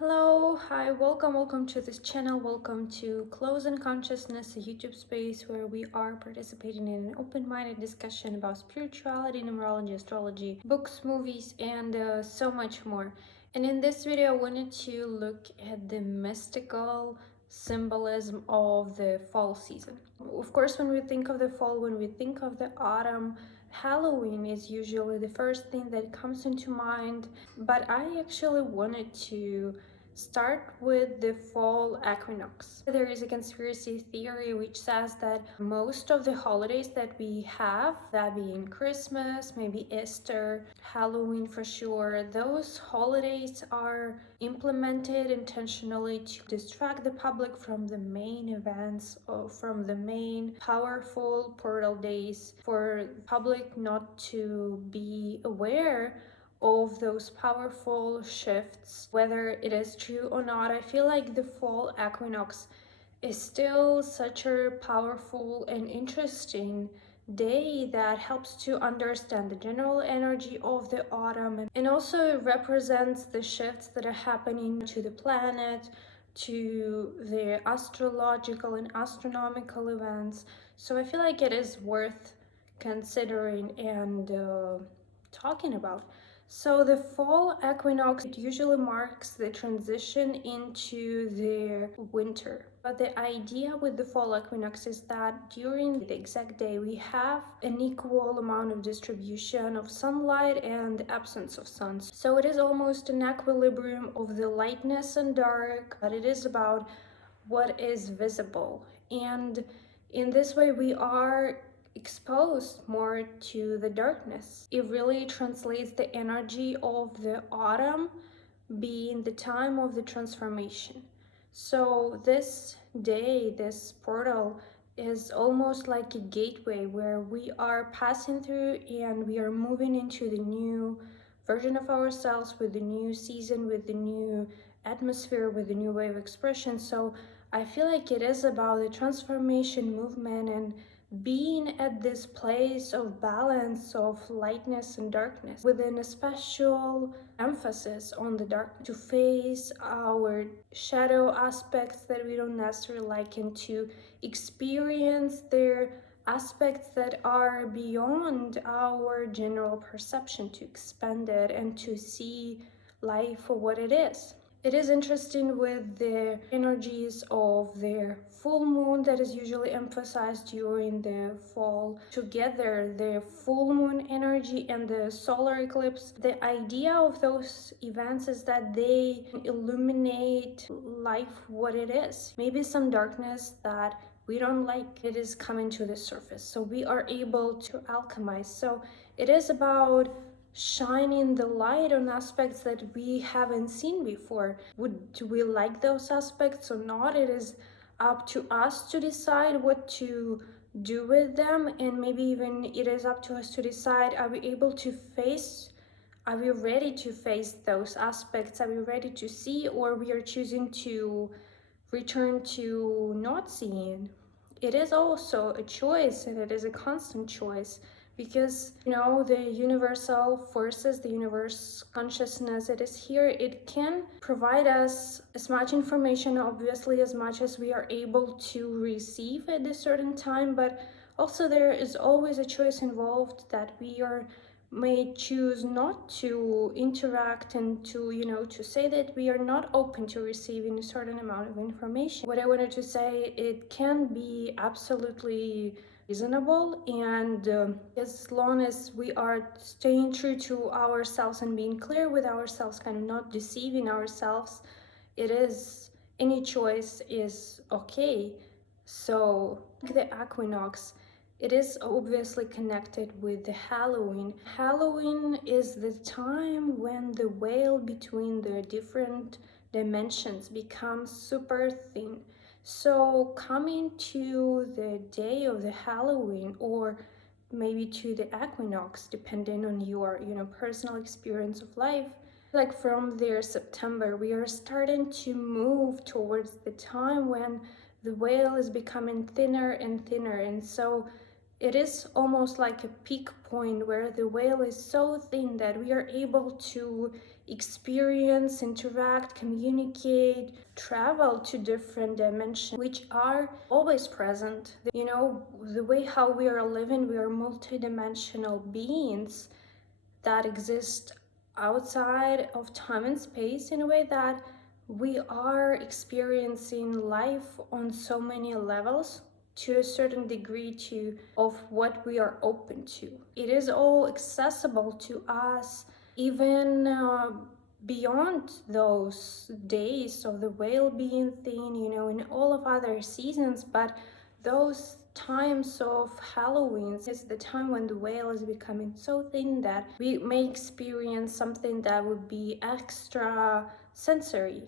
Hello, hi, welcome to this channel. Welcome to Close and Consciousness, a YouTube space where we are participating in an open-minded discussion about spirituality, numerology, astrology, books, movies, and so much more. And in this video, I wanted to look at the mystical symbolism of the fall season. Of course, when we think of the fall, when we think of the autumn, Halloween is usually the first thing that comes into mind, but I actually wanted to start with the fall equinox. There is a conspiracy theory which says that most of the holidays that we have, that being Christmas, maybe Easter, Halloween for sure, those holidays are implemented intentionally to distract the public from the main events or from the main powerful portal days, for public not to be aware of those powerful shifts. Whether it is true or not, I feel like the fall equinox is still such a powerful and interesting day that helps to understand the general energy of the autumn, and also represents the shifts that are happening to the planet, to the astrological and astronomical events. So I feel like it is worth considering and talking about. So the fall equinox, it usually marks the transition into the winter. But the idea with the fall equinox is that during the exact day we have an equal amount of distribution of sunlight and the absence of sun. So it is almost an equilibrium of the lightness and dark, but it is about what is visible. And in this way we are exposed more to the darkness. It really translates the energy of the autumn being the time of the transformation. So this day, this portal is almost like a gateway where we are passing through and we are moving into the new version of ourselves, with the new season, with the new atmosphere, with the new way of expression. So I feel like it is about the transformation movement and being at this place of balance of lightness and darkness, within a special emphasis on the dark, to face our shadow aspects that we don't necessarily like, and to experience their aspects that are beyond our general perception, to expand it and to see life for what it is. It is interesting with the energies of the full moon that is usually emphasized during the fall. Together, the full moon energy and the solar eclipse, the idea of those events is that they illuminate life what it is. Maybe some darkness that we don't like, it is coming to the surface. So we are able to alchemize. So it is about shining the light on aspects that we haven't seen before. Do we like those aspects or not? It is up to us to decide what to do with them, and maybe even it is up to us to decide, are we able to face, are we ready to face those aspects, are we ready to see, or we are choosing to return to not seeing. It is also a choice, and it is a constant choice, because the universal forces, the universe consciousness, it is here. It can provide us as much information, obviously, as much as we are able to receive at a certain time, but also there is always a choice involved, that we are may choose not to interact, and to say that we are not open to receiving a certain amount of information. What I wanted to say, it can be absolutely reasonable, and as long as we are staying true to ourselves and being clear with ourselves, kind of not deceiving ourselves, it is, any choice is okay. So the equinox, it is obviously connected with the Halloween. Halloween is the time when the veil between the different dimensions becomes super thin. So coming to the day of the Halloween, or maybe to the equinox, depending on your personal experience of life, like from there September, we are starting to move towards the time when the veil is becoming thinner and thinner. And so It is almost like a peak point where the veil is so thin that we are able to experience, interact, communicate, travel to different dimensions, which are always present. You know, the way how we are living, we are multidimensional beings that exist outside of time and space in a way that we are experiencing life on so many levels to a certain degree to of what we are open to. It is all accessible to us, even beyond those days of the whale being thin, you know, in all of other seasons. But those times of Halloween is the time when the whale is becoming so thin that we may experience something that would be extra sensory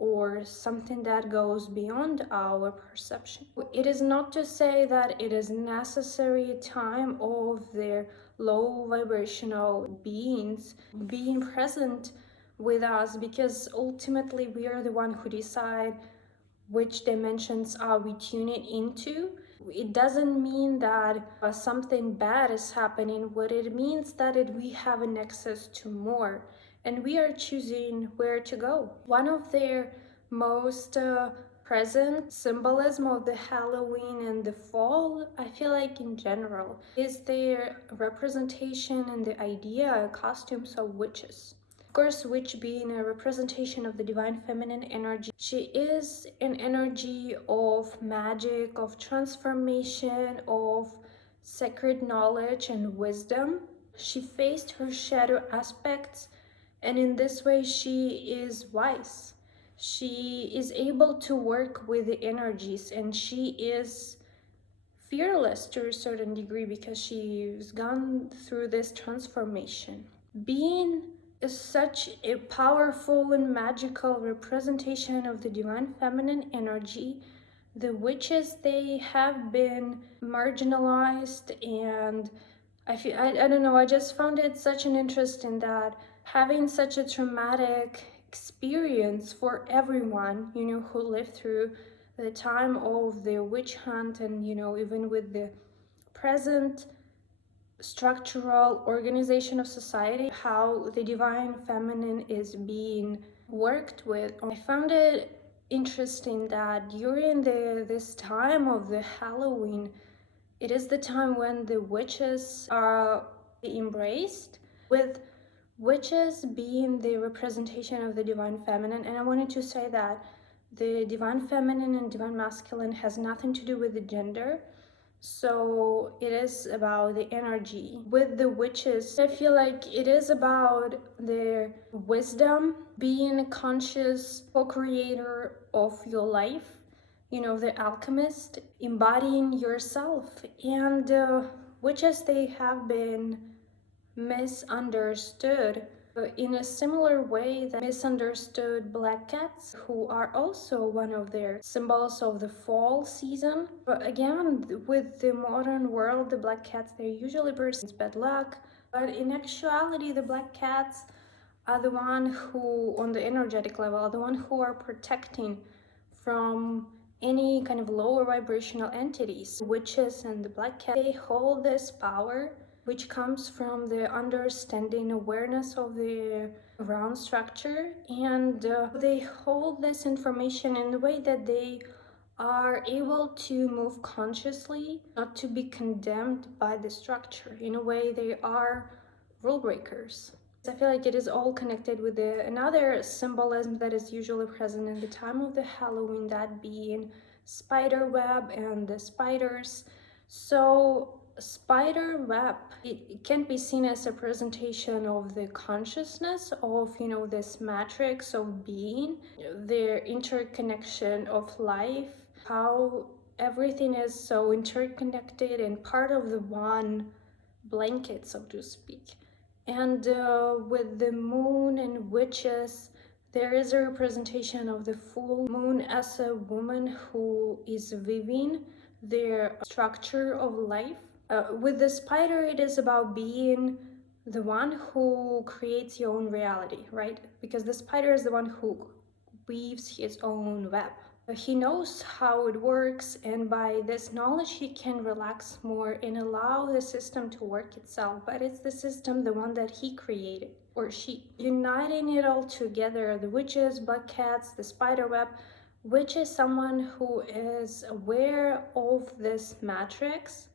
or something that goes beyond our perception. It is not to say that it is necessary time of their low vibrational beings being present with us, because ultimately we are the one who decide which dimensions are we tuning into. It doesn't mean that something bad is happening. What it means that we have an access to more, and we are choosing where to go. One of their most present symbolism of the Halloween and the fall, I feel like in general, is their representation and the idea, costumes of witches. Of course, witch being a representation of the divine feminine energy. She is an energy of magic, of transformation, of sacred knowledge and wisdom. She faced her shadow aspects, and in this way she is wise. She is able to work with the energies, and she is fearless to a certain degree because she's gone through this transformation. Being is such a powerful and magical representation of the divine feminine energy. The witches, they have been marginalized, and I don't know, I just found it such an interest in that having such a traumatic experience for everyone, you know, who lived through the time of the witch hunt, and you know, even with the present structural organization of society, how the divine feminine is being worked with. I found it interesting that during this time of the Halloween, it is the time when the witches are embraced, with witches being the representation of the divine feminine. And I wanted to say that the divine feminine and divine masculine has nothing to do with the gender. So it is about the energy. With the witches, I feel like it is about their wisdom, being a conscious co-creator of your life, you know, the alchemist, embodying yourself. And witches, they have been misunderstood in a similar way that misunderstood black cats, who are also one of their symbols of the fall season. But again, with the modern world, the black cats, they're usually persons bad luck, but in actuality the black cats are the one who, on the energetic level, are the one who are protecting from any kind of lower vibrational entities. Witches and the black cat, they hold this power which comes from the understanding, awareness of the ground structure, and they hold this information in the way that they are able to move consciously, not to be condemned by the structure. In a way, they are rule breakers. I feel like it is all connected with another symbolism that is usually present in the time of the Halloween, that being spiderweb and the spiders. So spider web, it can be seen as a presentation of the consciousness of, you know, this matrix of being, the interconnection of life, how everything is so interconnected and part of the one blanket, so to speak. And with the moon and witches, there is a representation of the full moon as a woman who is weaving their structure of life. With the spider, it is about being the one who creates your own reality, right? Because the spider is the one who weaves his own web. He knows how it works, and by this knowledge he can relax more and allow the system to work itself. But it's the system, the one that he created, or she. Uniting it all together, the witches, black cats, the spiderweb. Witch is someone who is aware of this matrix,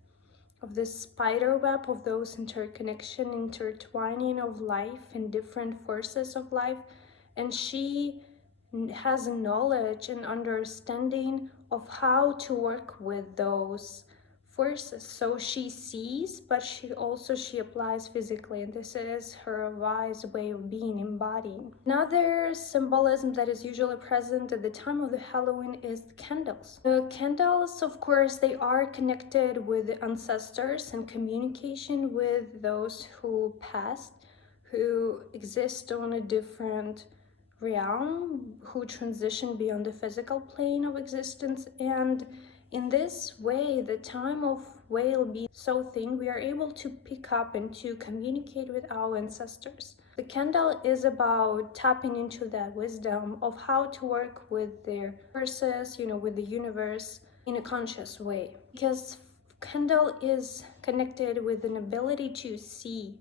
of this spider web, of those interconnection, intertwining of life and different forces of life. And she has knowledge and understanding of how to work with those forces. So she sees, but she applies physically, and this is her wise way of being, embodying. Another symbolism that is usually present at the time of the Halloween is the candles. The candles, of course, they are connected with the ancestors and communication with those who passed, who exist on a different realm, who transition beyond the physical plane of existence. And in this way, the time of whale being so thin, we are able to pick up and to communicate with our ancestors. The candle is about tapping into that wisdom of how to work with their forces, with the universe in a conscious way. Because candle is connected with an ability to see,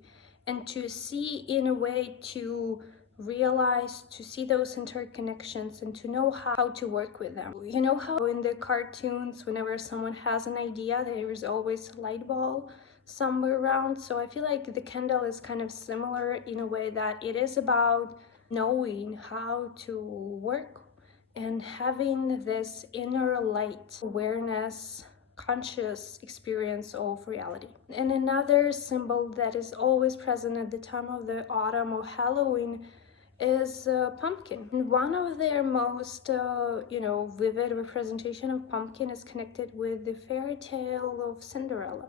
and to see in a way to realize, to see those interconnections and to know how to work with them. You know how in the cartoons, whenever someone has an idea, there is always a light bulb somewhere around. So I feel like the candle is kind of similar in a way that it is about knowing how to work and having this inner light awareness, conscious experience of reality. And another symbol that is always present at the time of the autumn or Halloween is pumpkin. And one of their most, vivid representation of pumpkin is connected with the fairy tale of Cinderella,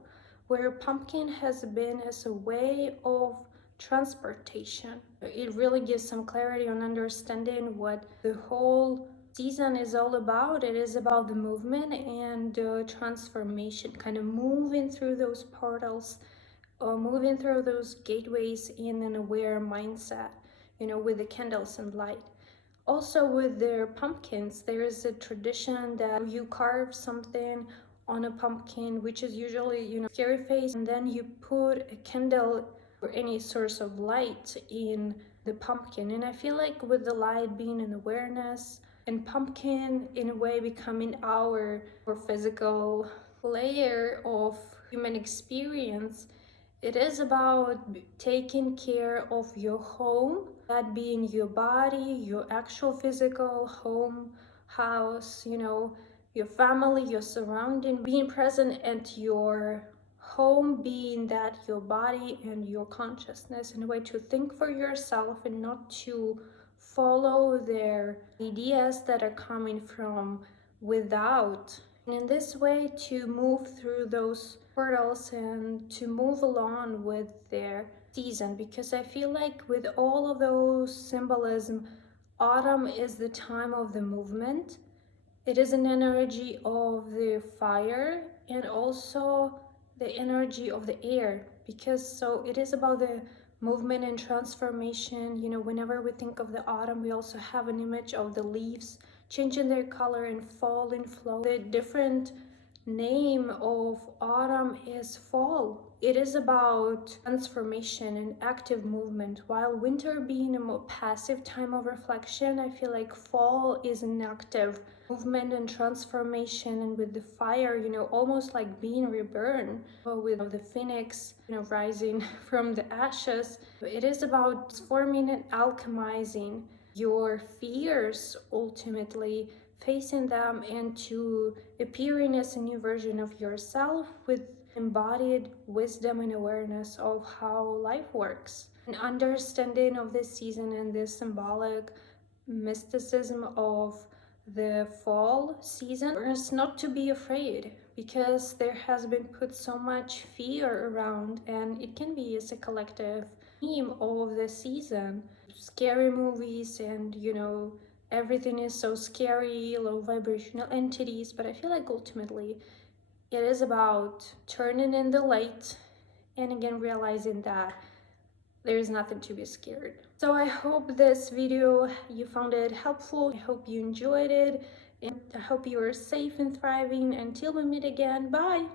where pumpkin has been as a way of transportation. It really gives some clarity on understanding what the whole season is all about. It is about the movement and transformation, kind of moving through those portals, moving through those gateways in an aware mindset, with the candles and light. Also, with their pumpkins, there is a tradition that you carve something on a pumpkin, which is usually, scary face, and then you put a candle or any source of light in the pumpkin. And I feel like with the light being an awareness, and pumpkin in a way becoming our physical layer of human experience, it is about taking care of your home, that being your body, your actual physical home, house, your family, your surrounding, being present at your home, being that your body and your consciousness, in a way to think for yourself and not to follow their ideas that are coming from without. And in this way, to move through those portals and to move along with their season. Because I feel like with all of those symbolism, autumn is the time of the movement. It is an energy of the fire and also the energy of the air, because so it is about the movement and transformation. Whenever we think of the autumn, we also have an image of the leaves changing their color and fall and flow. The different name of autumn is fall. It is about transformation and active movement, while winter being a more passive time of reflection, I feel like fall is an active movement and transformation. And with the fire, almost like being reborn, or with the phoenix, rising from the ashes. It is about forming and alchemizing your fears, ultimately facing them and to appearing as a new version of yourself with embodied wisdom and awareness of how life works. An understanding of this season and this symbolic mysticism of the fall season is not to be afraid, because there has been put so much fear around, and it can be as a collective theme of the season. Scary movies and everything is so scary, low vibrational entities, but I feel like ultimately it is about turning in the light and again realizing that there is nothing to be scared. So I hope this video, you found it helpful. I hope you enjoyed it. And I hope you are safe and thriving. Until we meet again, bye.